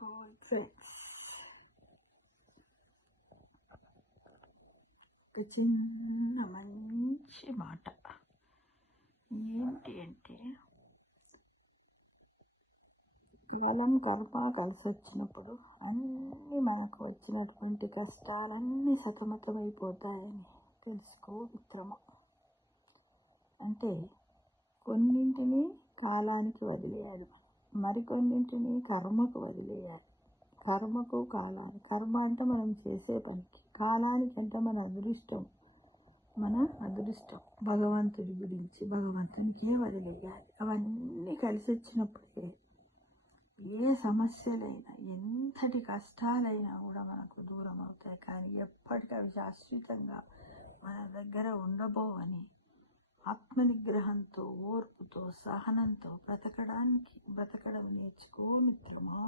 School friends, ఒక చిన్న మంచి మాట ఏంటి అంటే, కేవలం కర్మ కలిసి వచ్చినప్పుడు అన్నీ మనకు వచ్చినటువంటి కష్టాలన్నీ సతమతమైపోతాయని తెలుసుకో మిత్రమా. అంటే కొన్నింటిని కాలానికి వదిలేయాలి, మరికొన్నింటిని కర్మకు వదిలేయాలి. కర్మకు కాలానికి, కర్మ అంటే మనం చేసే పనికి, కాలానికి అంటే మన అదృష్టం భగవంతుడి గురించి భగవంతునికే వదిలేయాలి. అవన్నీ కలిసి వచ్చినప్పుడే ఏ సమస్యలైనా ఎంతటి కష్టాలైనా కూడా మనకు దూరం అవుతాయి. కానీ ఎప్పటికీ అవి శాశ్వతంగా మన దగ్గర ఉండబోవని ఆత్మనిగ్రహంతో, ఓర్పుతో, సహనంతో బ్రతకడం నేర్చుకో మిత్రమా.